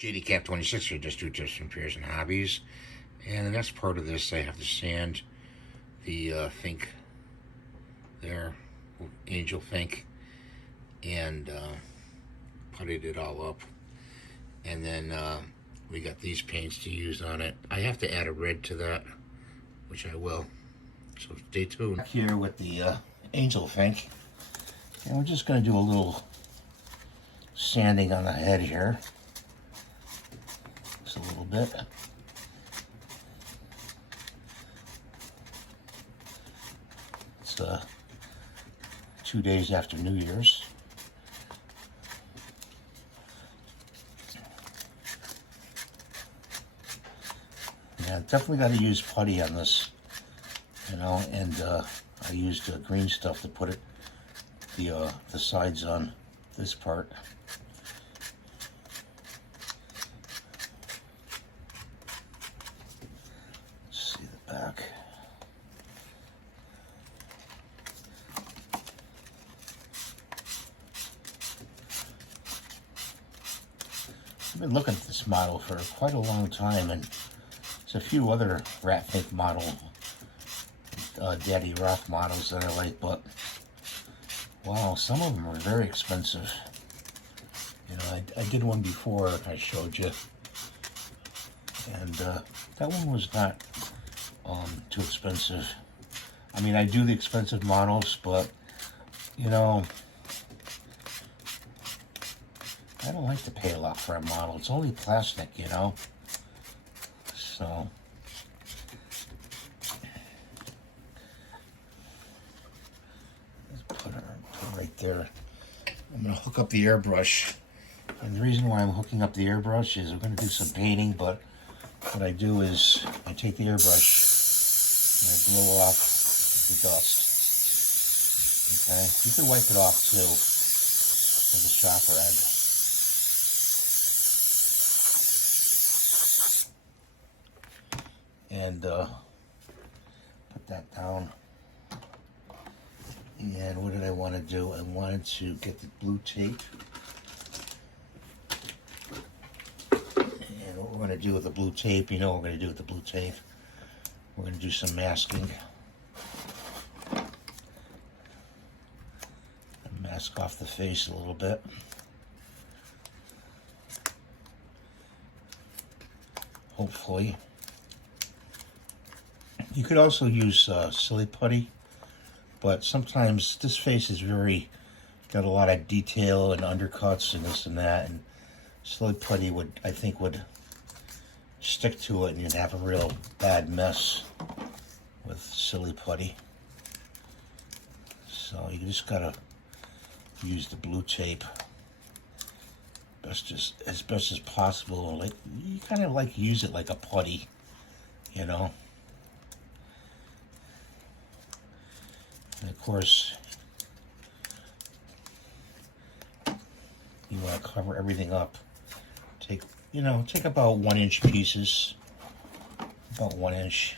JD 26 or just do tips and repairs and hobbies. And the next part of this, I have to sand the fink there, angel fink, and puttied it all up. And then we got these paints to use on it. I have to add a red to that, which I will. So stay tuned. Here with the angel fink, and we're just going to do a little sanding on the head here. Just a little bit. It's 2 days after New Year's. Yeah, definitely got to use putty on this, you know, and I used green stuff to put the sides on this part. Let's see the back. I've been looking at this model for quite a long time, and there's a few other rat fink model, Daddy Roth models that I like, but wow, some of them are very expensive. You know, I did one before I showed you, and that one was not too expensive. I mean, I do the expensive models, but you know, I don't like to pay a lot for a model. It's only plastic, you know. So let's put it right there. I'm going to hook up the airbrush. And the reason why I'm hooking up the airbrush is we're going to do some painting, but what I do is I take the airbrush and I blow off the dust. Okay? You can wipe it off too with a shopper egg. And put that down. And what did I want to do? I wanted to get the blue tape. And what we're going to do with the blue tape, you know what we're going to do with the blue tape. We're going to do some masking. And mask off the face a little bit. Hopefully. You could also use silly putty, but sometimes this face is got a lot of detail and undercuts and this and that, and silly putty I think would stick to it and you'd have a real bad mess with silly putty. So you just gotta use the blue tape as best as possible. Like, you kind of like use it like a putty, you know. And of course, you want to cover everything up. Take about 1 inch pieces, about 1 inch.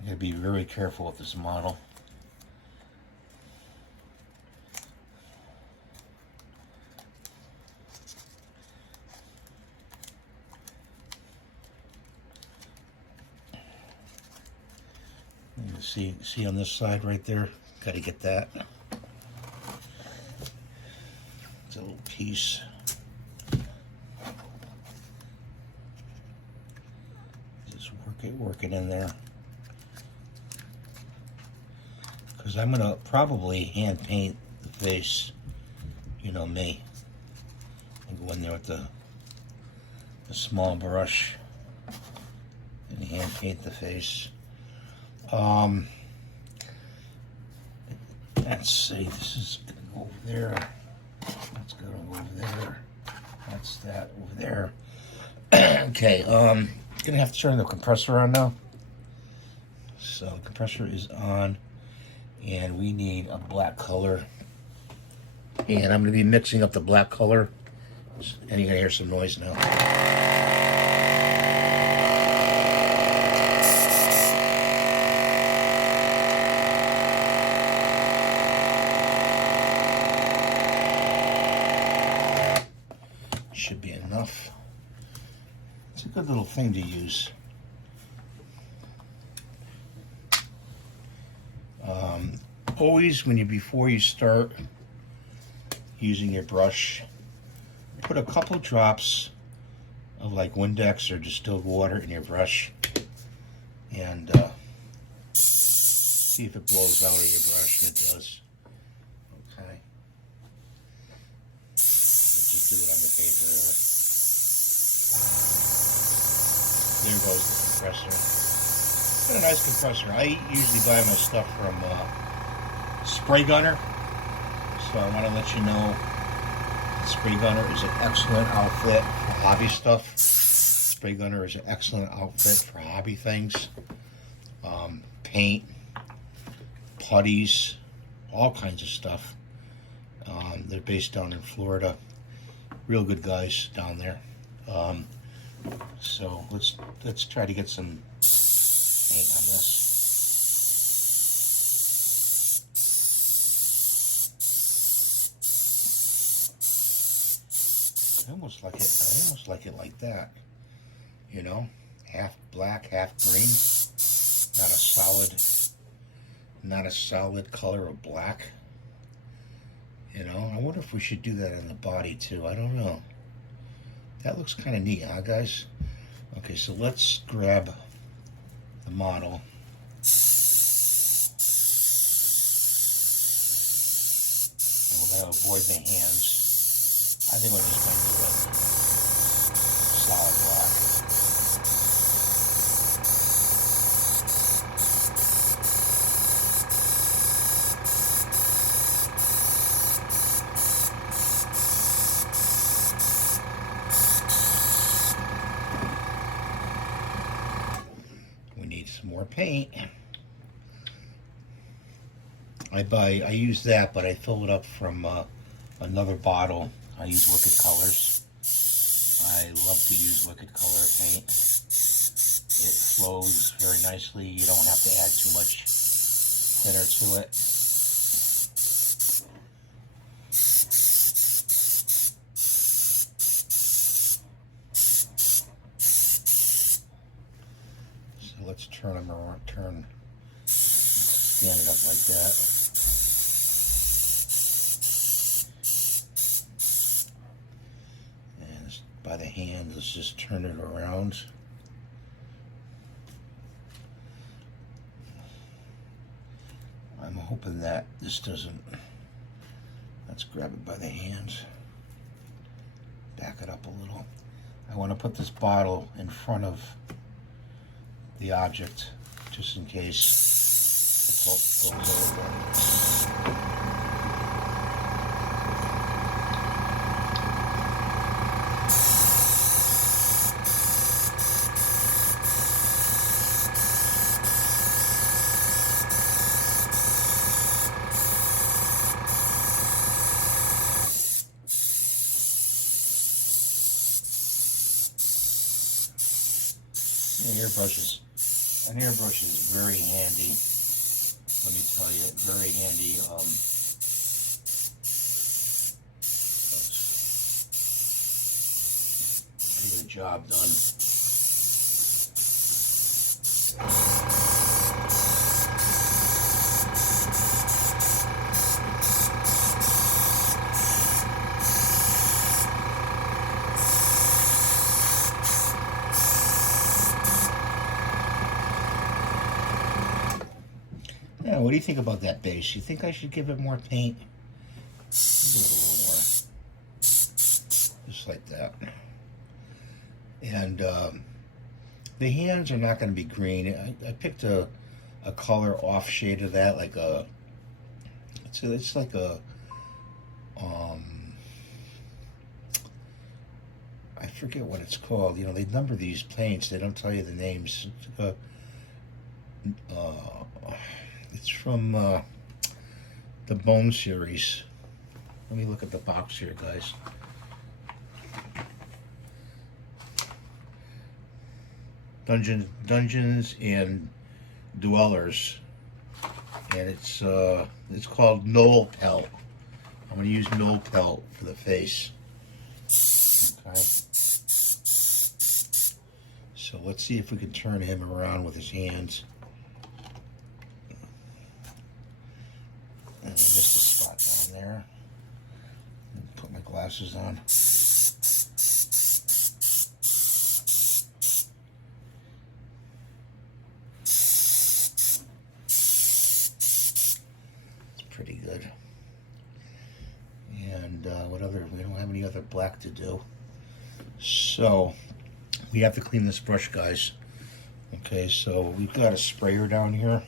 You gotta be very careful with this model. See on this side right there, got to get that. It's a little piece. Just work it in there. Because I'm gonna probably hand paint the face. You know me. And go in there with the small brush and hand paint the face. Let's see, this is gonna go over there. That's gonna go over there. That's that over there. Okay, gonna have to turn the compressor on now. So the compressor is on, and we need a black color. And I'm gonna be mixing up the black color, and you're gonna hear some noise now. should be enough. It's a good little thing to use. Always, before you start using your brush, put a couple drops of like Windex or distilled water in your brush, and see if it blows out of your brush, and it does. Okay. Let's just do it on the paper there. There goes the compressor. Got a nice compressor. I usually buy my stuff from Spray Gunner, so I want to let you know Spray Gunner is an excellent outfit for hobby stuff. Spray Gunner is an excellent outfit for hobby things. Paint, putties, all kinds of stuff. They're based down in Florida. Real good guys down there. So let's try to get some paint on this. I almost like it like that. You know, half black, half green. Not a solid color of black. You know, I wonder if we should do that on the body too. I don't know. That looks kind of neat, huh, guys? Okay, so let's grab the model. And we're going to avoid the hands. I think we're just going to do it solid black. We need some more paint. I use that, but I fill it up from another bottle. I use Wicked Colors. I love to use Wicked Color paint. It flows very nicely. You don't have to add too much thinner to it. So let's turn them around. Stand it up like that. By the hand, let's just turn it around. I'm hoping that this doesn't, let's grab it by the hands, back it up a little. I want to put this bottle in front of the object, just in case it goes over. An airbrush is very handy. Let me tell you, very handy. Get the job done. Yeah, what do you think about that base? You think I should give it more paint? Give it a little more. Just like that. And the hands are not going to be green. I picked a color off shade of that, like a, it's like a, I forget what it's called. You know, they number these paints. They don't tell you the names. It's from the Bone series. Let me look at the box here, guys. Dungeons and Dwellers, and it's called Knoll Pelt. I'm going to use Knoll Pelt for the face. Okay. So let's see if we can turn him around with his hands. And I missed a spot down there. Put my glasses on. It's pretty good. And what other? We don't have any other black to do. So we have to clean this brush, guys. Okay, so we've got a sprayer down here.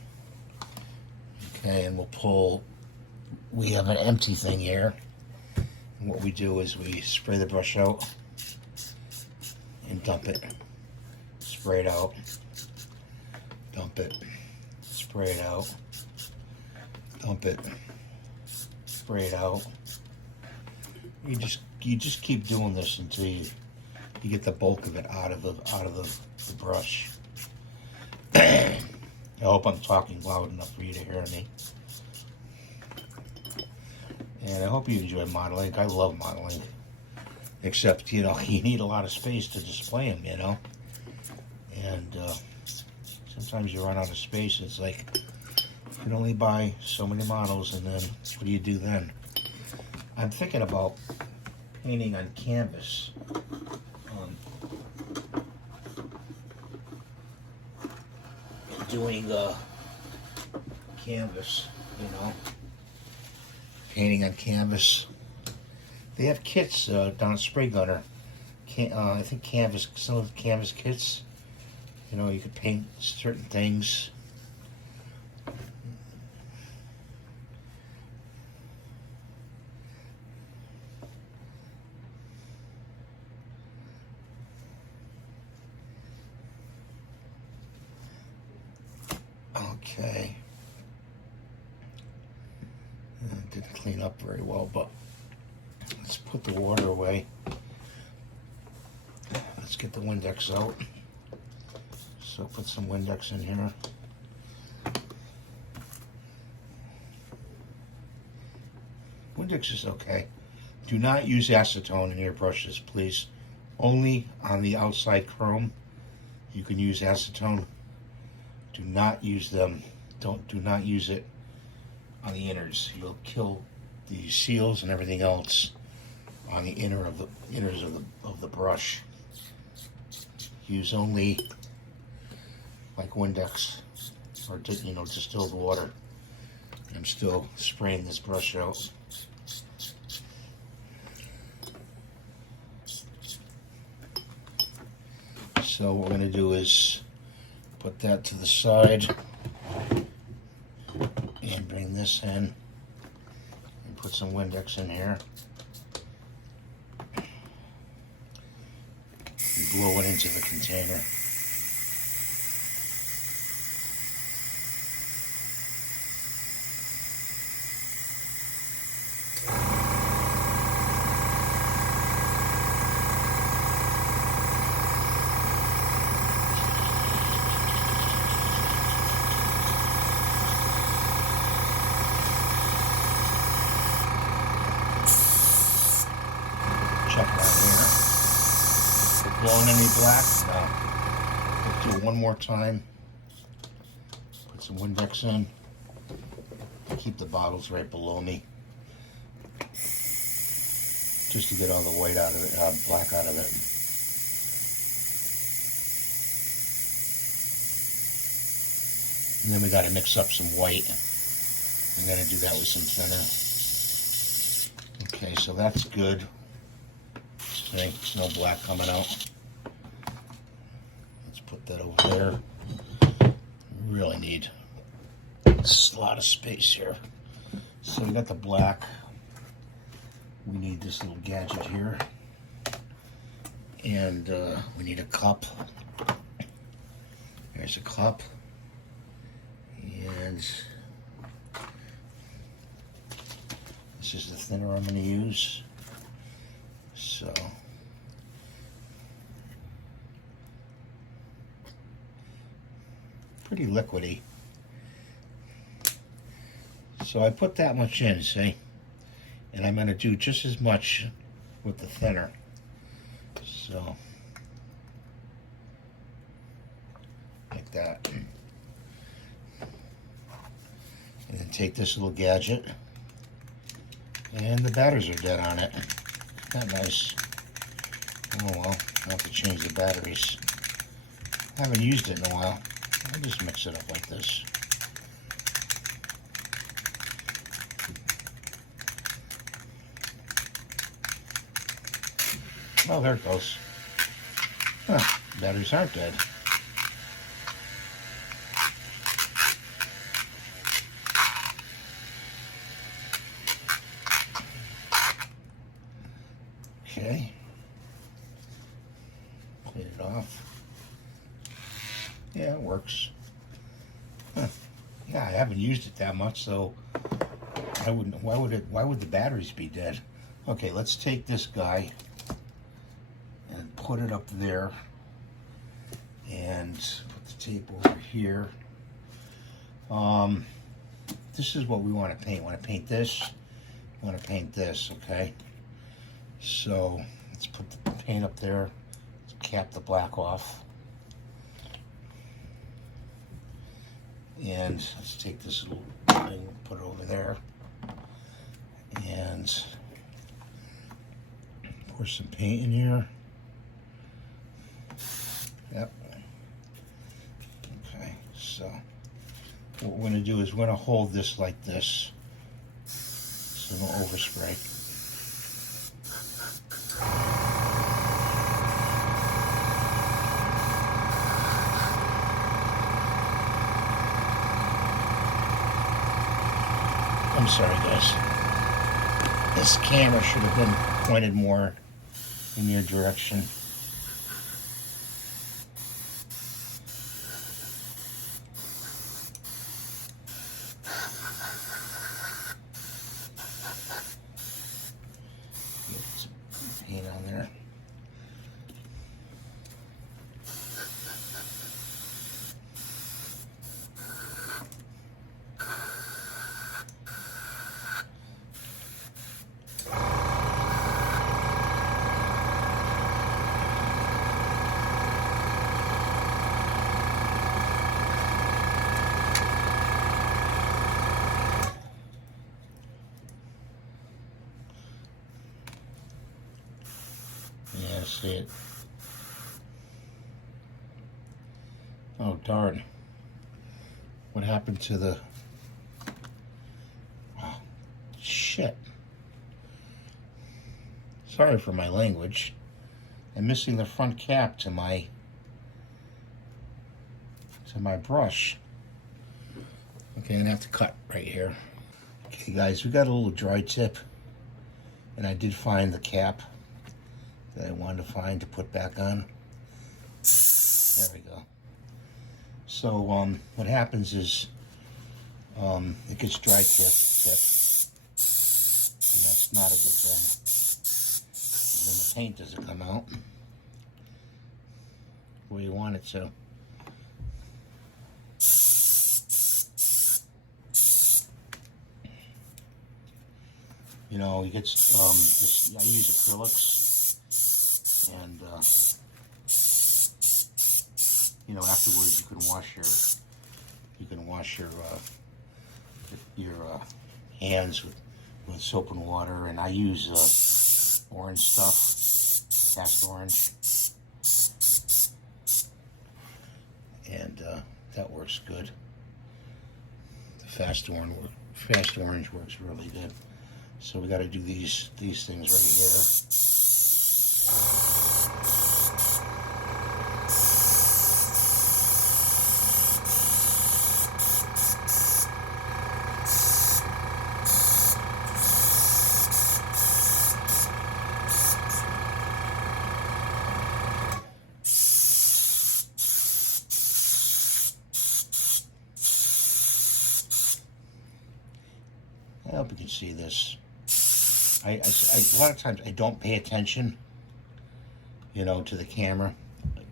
Okay, and we'll pull. We have an empty thing here. And what we do is we spray the brush out and dump it. Spray it out. Dump it. Spray it out. Dump it. Spray it out. You just keep doing this until you get the bulk of it out of the brush. I hope I'm talking loud enough for you to hear me. And I hope you enjoy modeling. I love modeling. Except, you need a lot of space to display them, And sometimes you run out of space. It's like, you can only buy so many models, and then what do you do then? I'm thinking about painting on canvas. Doing canvas, painting on canvas. They have kits down at Spray Gunner. I think some of the canvas kits. You could paint certain things. Okay. It didn't clean up very well, but let's put the water away. Let's get the Windex out. So put some Windex in here. Windex is okay. Do not use acetone in your brushes, please. Only on the outside chrome you can use acetone. Do not use them. Do not use it on the inners. You'll kill the seals and everything else on the inners of the brush. Use only like Windex or distilled water. I'm still spraying this brush out. So what we're going to do is put that to the side and bring this in and put some Windex in here. And blow it into the container. Check that here. Blowing any black? No. Let's do it one more time. Put some Windex in. Keep the bottles right below me. Just to get all the white out of it, black out of it. And then we got to mix up some white. I'm going to do that with some thinner. Okay, so that's good. Okay, there's no black coming out. Let's put that over there. We really need a lot of space here. So we got the black. We need this little gadget here. And we need a cup. There's a cup. And this is the thinner I'm going to use. So pretty liquidy. So I put that much in, see? And I'm going to do just as much with the thinner. So, like that. And then take this little gadget, and the batteries are dead on it. Isn't that nice? Oh well, I'll have to change the batteries. I haven't used it in a while. I'll just mix it up like this. Oh, there it goes. Huh, batteries aren't dead. Okay. Clean it off. Yeah, it works. Huh. Yeah, I haven't used it that much, so I wouldn't. Why would the batteries be dead? Okay, let's take this guy and put it up there, and put the tape over here. This is what we want to paint. Want to paint this? Want to paint this? Okay. So let's put the paint up there. Let's cap the black off. And let's take this little thing, put it over there. And pour some paint in here. Yep. Okay, so what we're going to do is we're going to hold this like this, so don't overspray. I'm sorry, guys. This camera should have been pointed more in your direction. Get some paint on there. Yeah, see it. Oh, darn. What happened to the... Oh, shit. Sorry for my language. I'm missing the front cap to my brush. Okay, I'm gonna have to cut right here. Okay, guys, we got a little dry tip, and I did find the cap that I wanted to find to put back on. There we go. So what happens is it gets dry tip, and that's not a good thing. And then the paint doesn't come out where you want it to. You know, you get just, I use acrylics, and you know, afterwards you can wash your hands with soap and water, and I use orange stuff, cast orange, and that works good. The fast orange works really good. So we got to do these things right here. I hope you can see this. I a lot of times I don't pay attention, you know, to the camera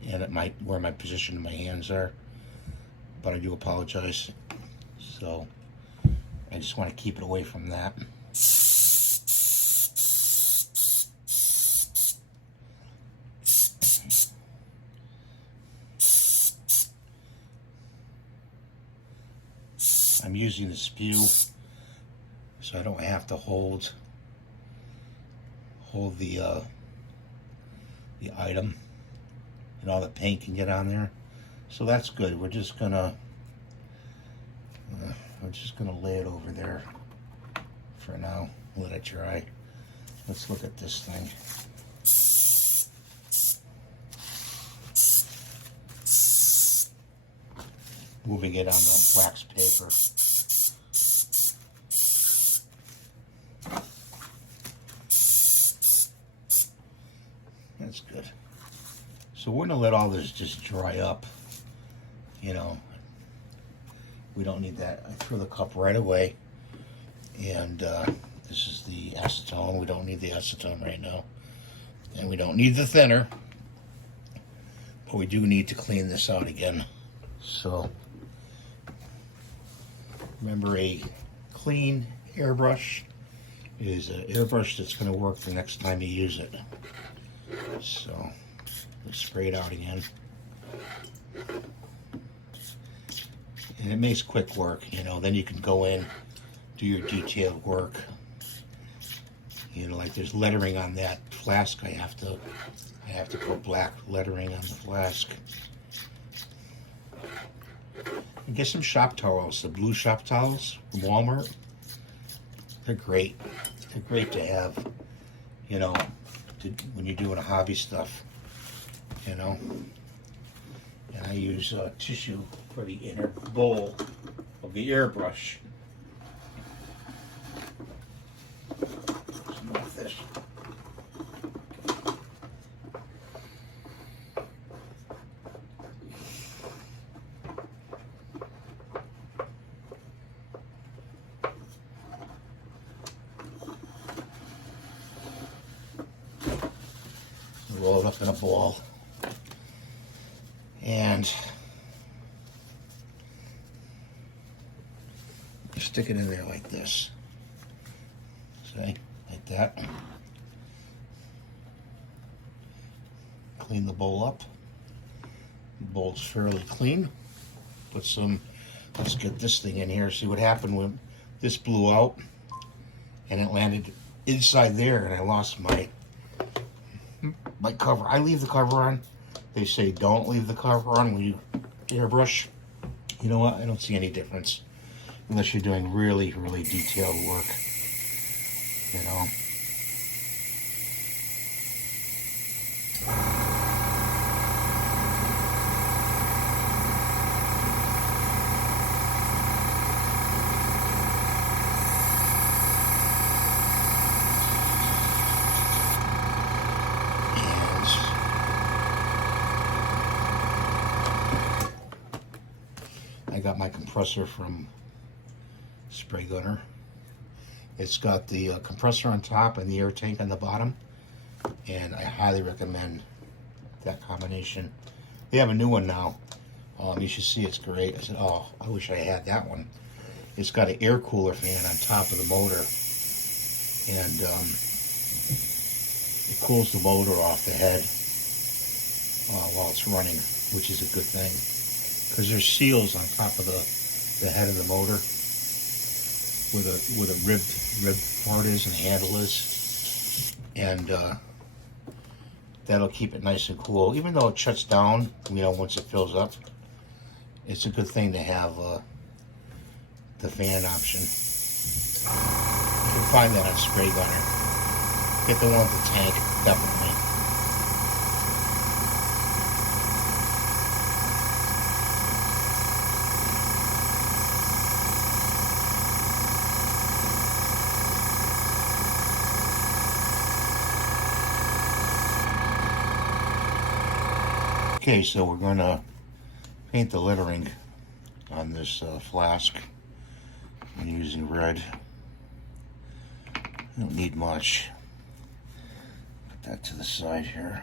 and at where my position of my hands are, but I do apologize. So I just want to keep it away from that. I'm using the spew so I don't have to hold the item, and all the paint can get on there. So that's good. We're just gonna lay it over there for now. Let it dry. Let's look at this thing. Moving it on the wax paper. That's good. So we're gonna let all this just dry up. You know, we don't need that. I threw the cup right away. And this is the acetone. We don't need the acetone right now. And we don't need the thinner. But we do need to clean this out again. So, remember, a clean airbrush is an airbrush that's going to work the next time you use it. So, let's spray it out again. And it makes quick work, you know. Then you can go in, do your detailed work. You know, like there's lettering on that flask. I have to put black lettering on the flask. And get some shop towels, the blue shop towels from Walmart. They're great. They're great to have, you know, when you're doing a hobby stuff, you know. And I use tissue for the inner bowl of the airbrush. Some of this. Roll it up in a ball. And stick it in there like this. See? Like that. Clean the bowl up. The bowl's fairly clean. Put some, let's get this thing in here. See what happened when this blew out and it landed inside there and I lost my cover. I leave the cover on. They say don't leave the cover on when you airbrush. You know what? I don't see any difference unless you're doing really, really detailed work. You know. I got my compressor from Spray Gunner. It's got the compressor on top and the air tank on the bottom, and I highly recommend that combination. They have a new one now. You should see, it's great. I said, oh, I wish I had that one. It's got an air cooler fan on top of the motor, and it cools the motor off the head while it's running, which is a good thing. Because there's seals on top of the head of the motor where the rib part is and the handle is, and that'll keep it nice and cool. Even though it shuts down, you know, once it fills up, it's a good thing to have the fan option. You can find that on Spray Gunner. Get the one with the tank, definitely. Okay, so we're going to paint the lettering on this flask. I'm using red. I don't need much. Put that to the side here.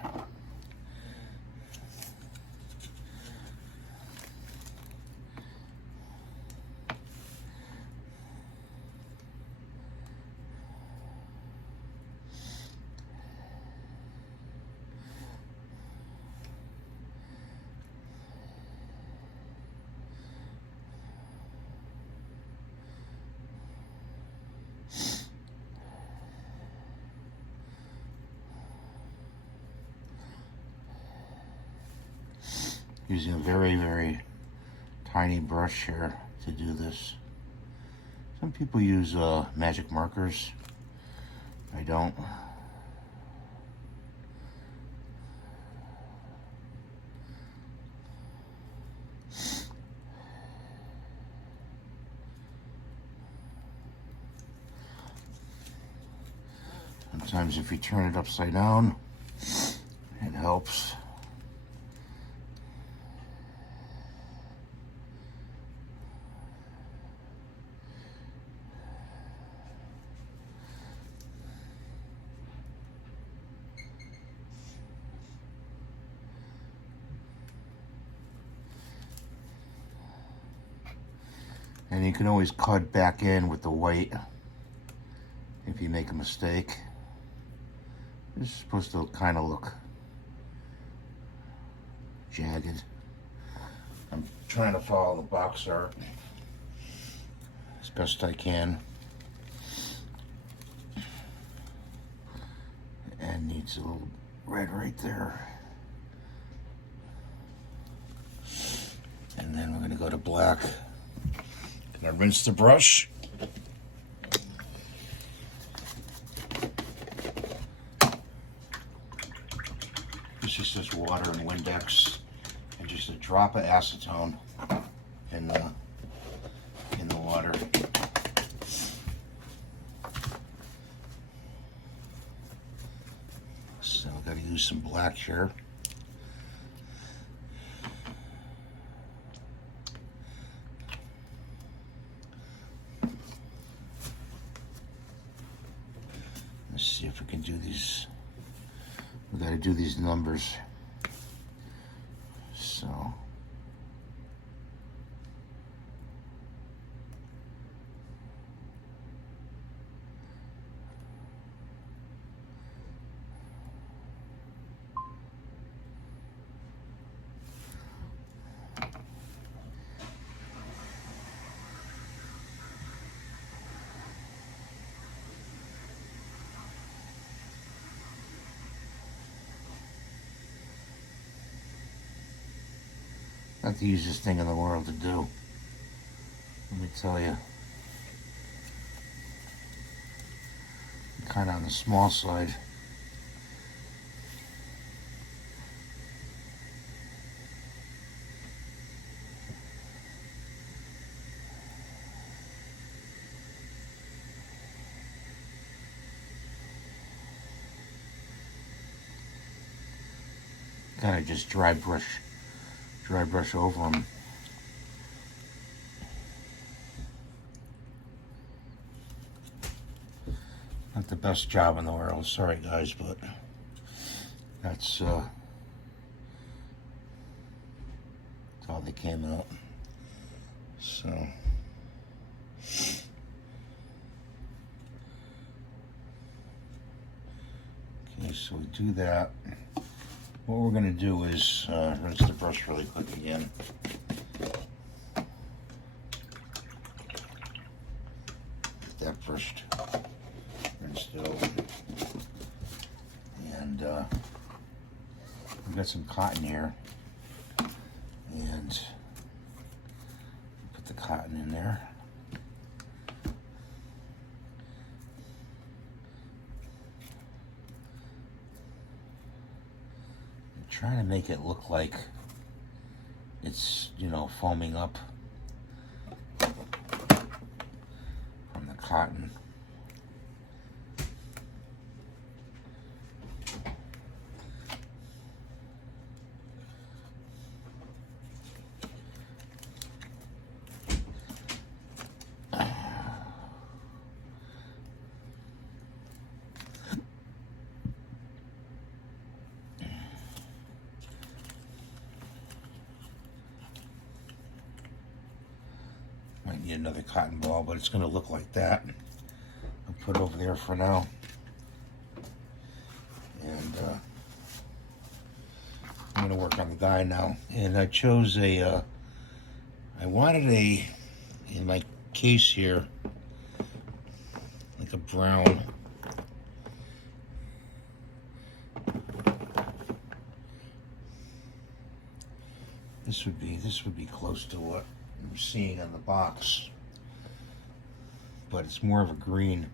Using a very, very tiny brush here to do this. Some people use magic markers. I don't. Sometimes if you turn it upside down, it helps. And you can always cut back in with the white if you make a mistake. It's supposed to kind of look jagged. I'm trying to follow the box art as best I can. And needs a little red right there. And then we're going to go to black. Gonna rinse the brush. This is just water and Windex and just a drop of acetone in the water. So we gotta use some black here. Let's see if we can do these. We gotta do these numbers. So. Not the easiest thing in the world to do, let me tell you. Kind of on the small side. Kind of just dry brush over them. Not the best job in the world, sorry guys, but that's how they came out. So okay, so we do that. What we're going to do is rinse the brush really quick again. Get that first rinsed over. And we've got some cotton here. And put the cotton in there. Trying to make it look like it's, you know, foaming up from the cotton. Might need another cotton ball, but it's going to look like that. I'll put it over there for now. And I'm going to work on the guy now. And I chose I wanted in my case here, like a brown. This would be close to what I'm seeing on the box, but it's more of a green.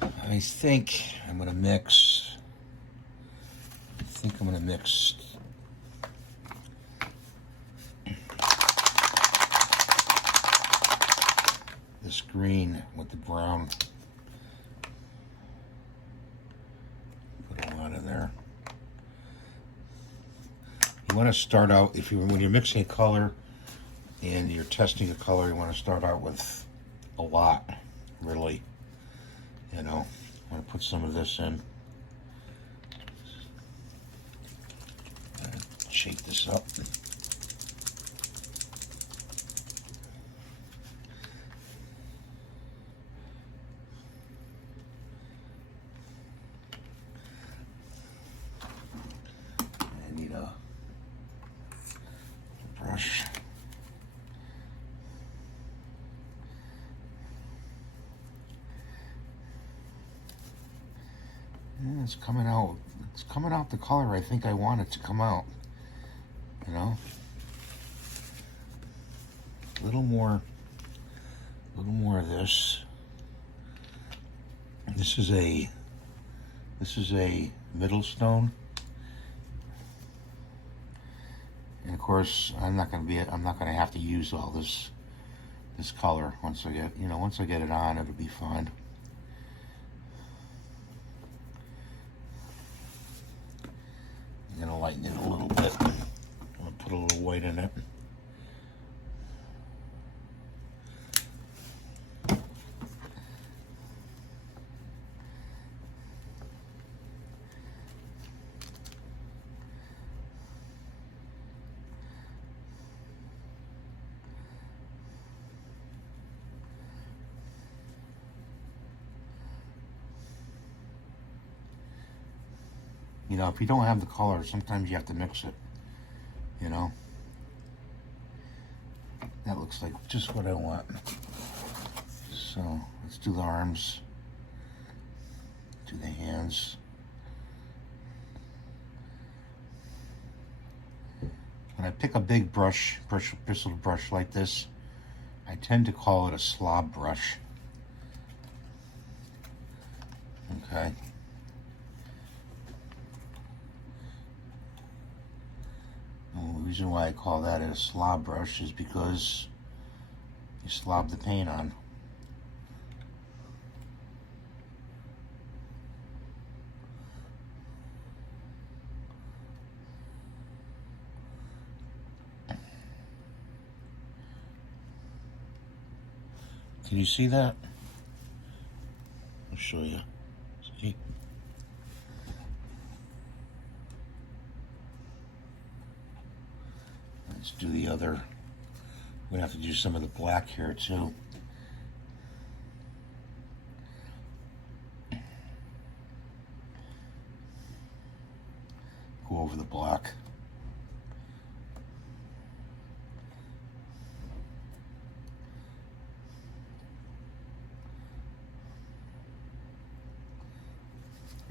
I think I'm gonna mix. This green with the brown. Put a lot in there. You want to start out, when you're mixing a color and you're testing a color, you want to start out with a lot, really. You know, I'm going to put some of this in. Shake this up. I need a brush. And it's coming out. It's coming out the color I think I want it to come out. You know, a little more of this. This is a middle stone, and of course I'm not going to have to use all this color once I get it on. It'll be fine. I'm going to lighten it a little bit. Put a little white in it. You know, if you don't have the color, sometimes you have to mix it. You know, that looks like just what I want. So let's do the arms, do the hands. When I pick a big bristle brush like this, I tend to call it a slob brush. Okay. The reason why I call that a slob brush is because you slob the paint on. Can you see that? I'll show you. See? Let's do the other. We're gonna have to do some of the black here too. Go over the black.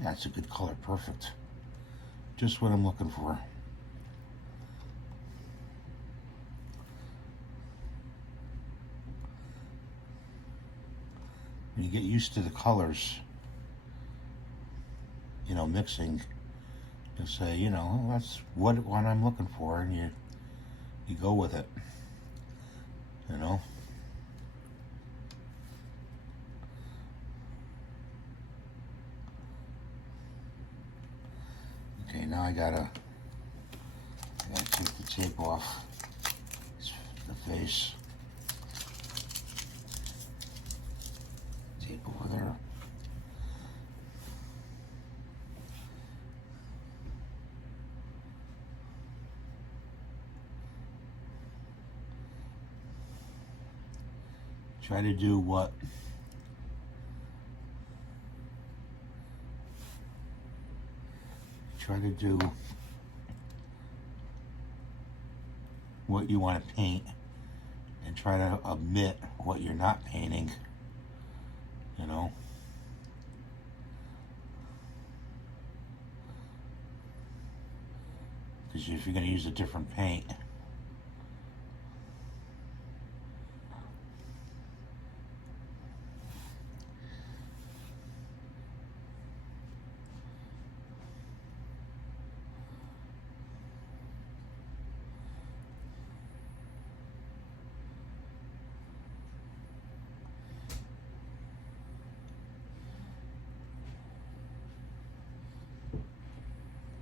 That's a good color, perfect. Just what I'm looking for. When you get used to the colors, you know, mixing, you'll say, you know, that's what I'm looking for, and you go with it, you know. Okay, now I gotta take the tape off the face. Tape over there. Try to do what you want to paint, and try to omit what you're not painting, you know. Because if you're going to use a different paint,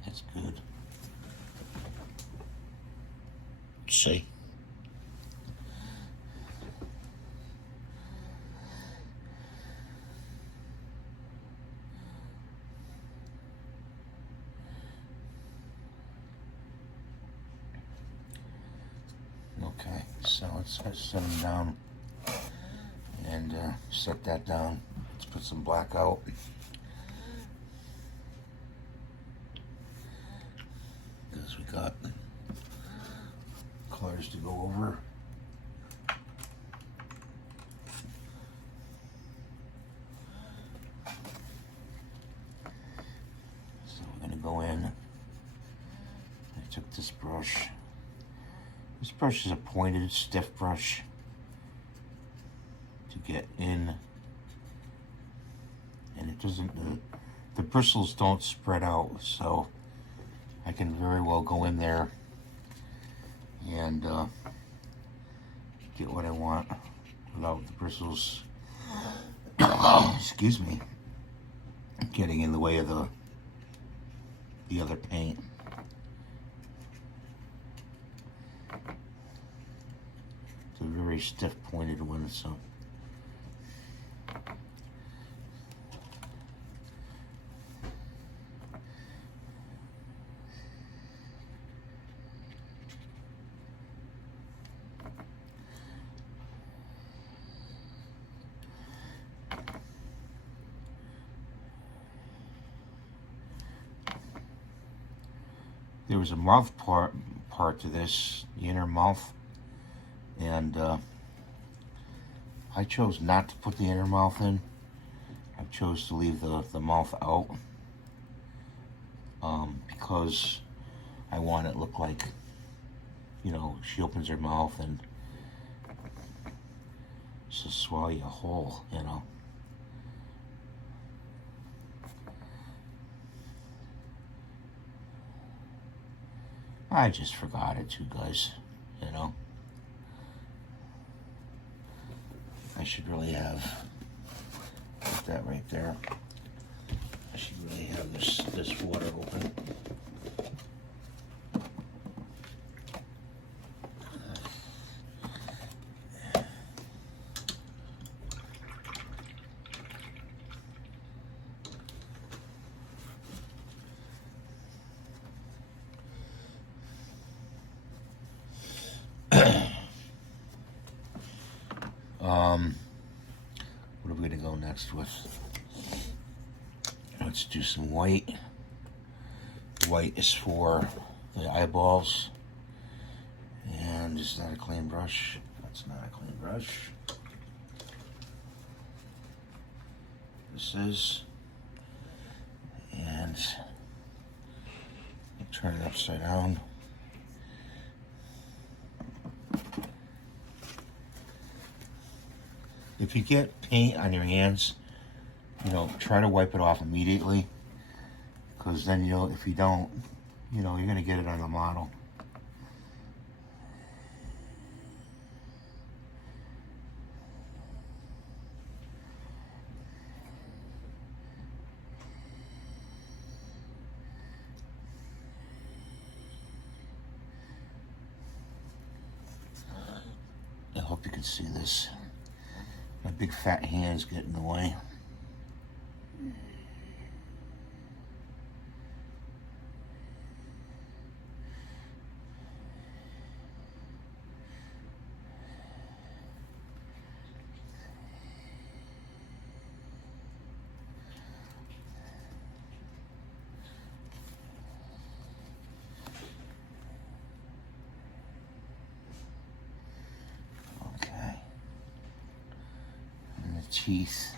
that's good. See? Okay, so let's set them down and set that down. Let's put some black out. Because we got colors to go over. So we're going to go in. I took this brush. This brush is a pointed, stiff brush to get in, and it doesn't, the bristles don't spread out, so I can very well go in there and get what I want without the bristles, excuse me, getting in the way of the other paint. It's a very stiff pointed one, so there was a mouth part to this, the inner mouth, and I chose not to put the inner mouth in. I chose to leave the mouth out because I want it to look like, you know, she opens her mouth and she'll swallow you whole, you know. I just forgot it too, guys, you know. I should really have put that right there. I should really have this water open. What are we gonna go next with? Let's do some white. White is for the eyeballs. And is that a clean brush? That's not a clean brush. This is. And turn it upside down. If you get paint on your hands, you know, try to wipe it off immediately, because then you'll, if you don't, you know, you're going to get it on the model. I hope you can see this. My big fat hands get in the way. Teeth.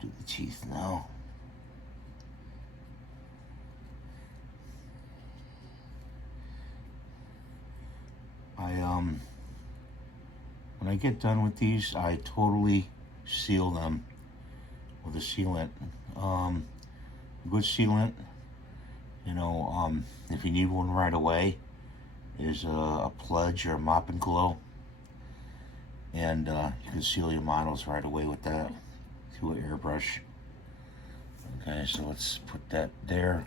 Do the teeth now. when I get done with these, I totally seal them with a sealant. Good sealant, if you need one right away, is a Pledge or a Mop and Glow, and you can seal your models right away with that through an airbrush. Okay, so let's put that there.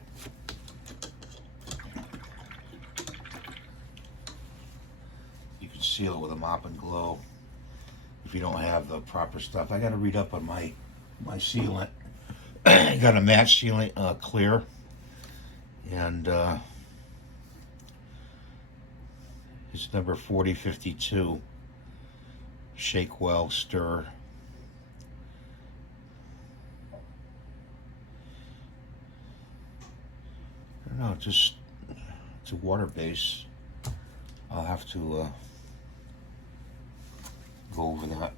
You can seal it with a Mop and Glow if you don't have the proper stuff. I got to read up on my sealant. I got a matte sealant, clear, and it's number 4052. Shake well, stir. I don't know, it's a water base. I'll have to go over that.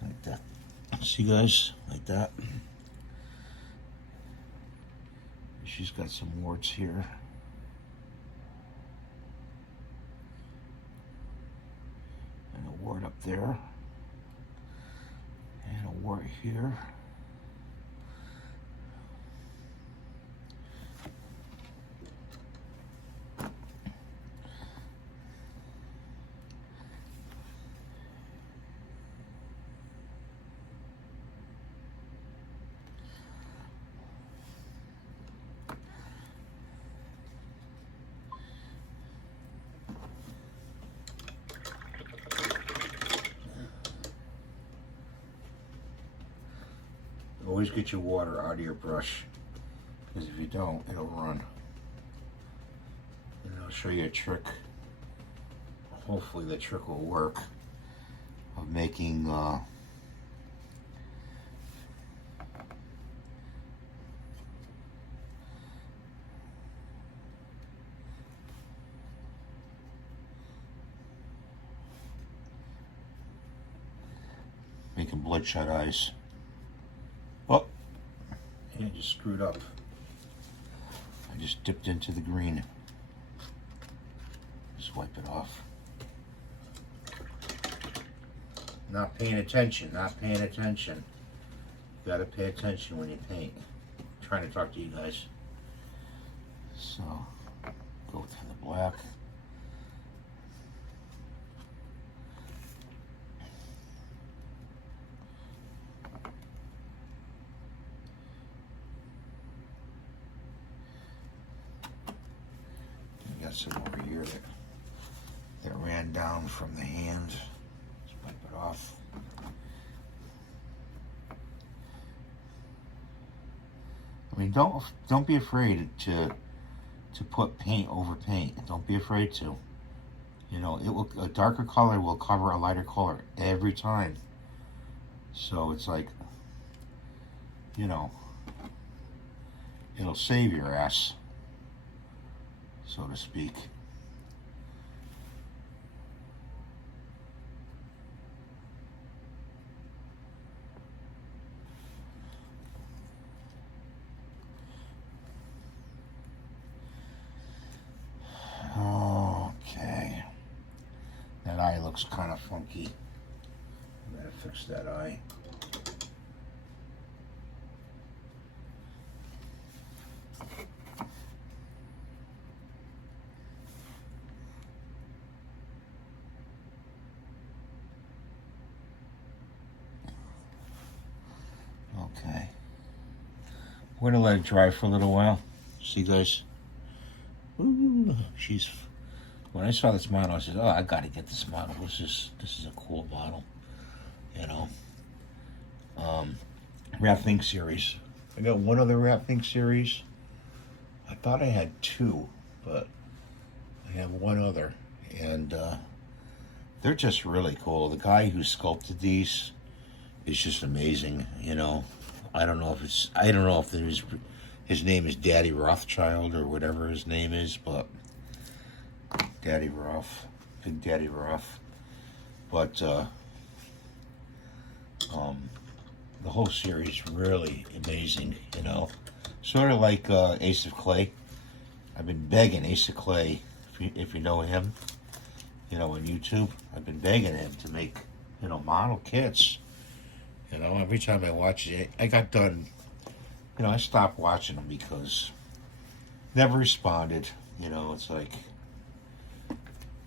Like that. See, guys, like that. She's got some warts here. And a wart up there. And a wart here. Always get your water out of your brush, because if you don't, it'll run. And I'll show you a trick. Hopefully the trick will work, of making bloodshot eyes. Oh, and I just screwed up. I just dipped into the green. Just wipe it off. Not paying attention, not paying attention. You gotta pay attention when you paint. I'm trying to talk to you guys. So, go through the black. Got some over here that ran down from the hand. Let's wipe it off. I mean, don't be afraid to put paint over paint. Don't be afraid to. You know, a darker color will cover a lighter color every time. So it's like, you know, it'll save your ass, so to speak. Okay. That eye looks kind of funky. I'm gonna fix that eye. Okay. We're gonna let it dry for a little while. See, guys? Ooh, when I saw this model, I said, "Oh, I gotta get this model. This is a cool model." You know, Rat Fink series. I got one other Rat Fink series. I thought I had two, but I have one other, and they're just really cool. The guy who sculpted these is just amazing. You know, I don't know if there's his name is Daddy Rothschild or whatever his name is, but Daddy Roth, Big Daddy Roth. But the whole series really amazing. You know, sort of like Ace of Clay. I've been begging Ace of Clay, if you know him, you know, on YouTube. I've been begging him to make, you know, model kits. You know, every time I watch it, I got done. You know, I stopped watching him because never responded. You know, it's like,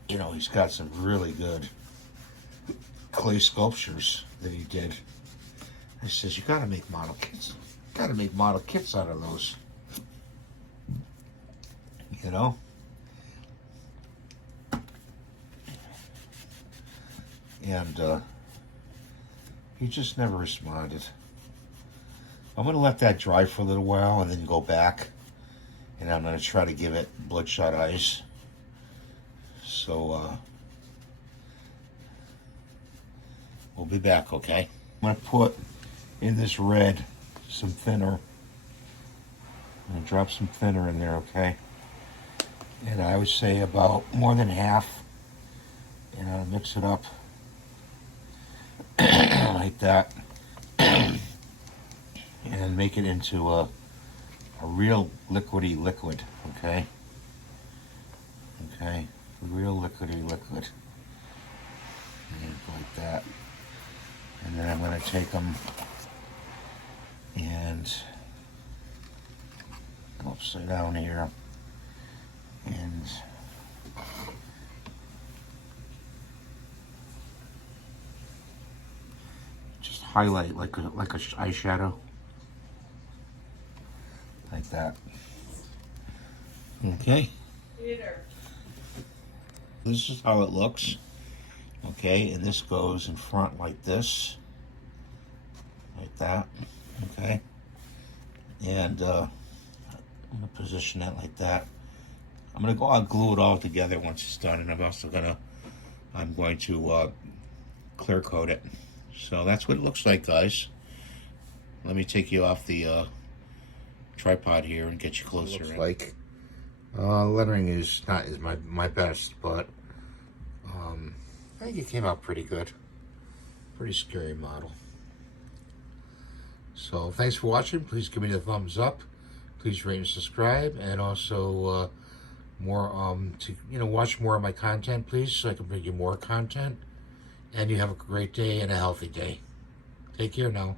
you know, he's got some really good clay sculptures that he did. He says, you gotta make model kits. You gotta make model kits out of those. You know? And he just never responded. I'm going to let that dry for a little while and then go back. And I'm going to try to give it bloodshot eyes. So, we'll be back, okay? I'm going to put in this red some thinner. I'm going to drop some thinner in there, okay? And I would say about more than half. And I'll mix it up like that. And make it into a real liquidy liquid, okay? Okay, real liquidy liquid. And like that. And then I'm going to take them and go upside down here. And just highlight like a eyeshadow, like that. Okay. This is how it looks. Okay, and this goes in front like this, like that. Okay, and I'm gonna position that like that. I'll glue it all together once it's done, and I'm going to clear coat it. So that's what it looks like, guys. Let me take you off the tripod here and get you closer. Looks like lettering is not my best, but I think it came out pretty good. Pretty scary model. So thanks for watching. Please give me the thumbs up. Please rate and subscribe, and also watch more of my content, please, so I can bring you more content. And you have a great day and a healthy day. Take care now.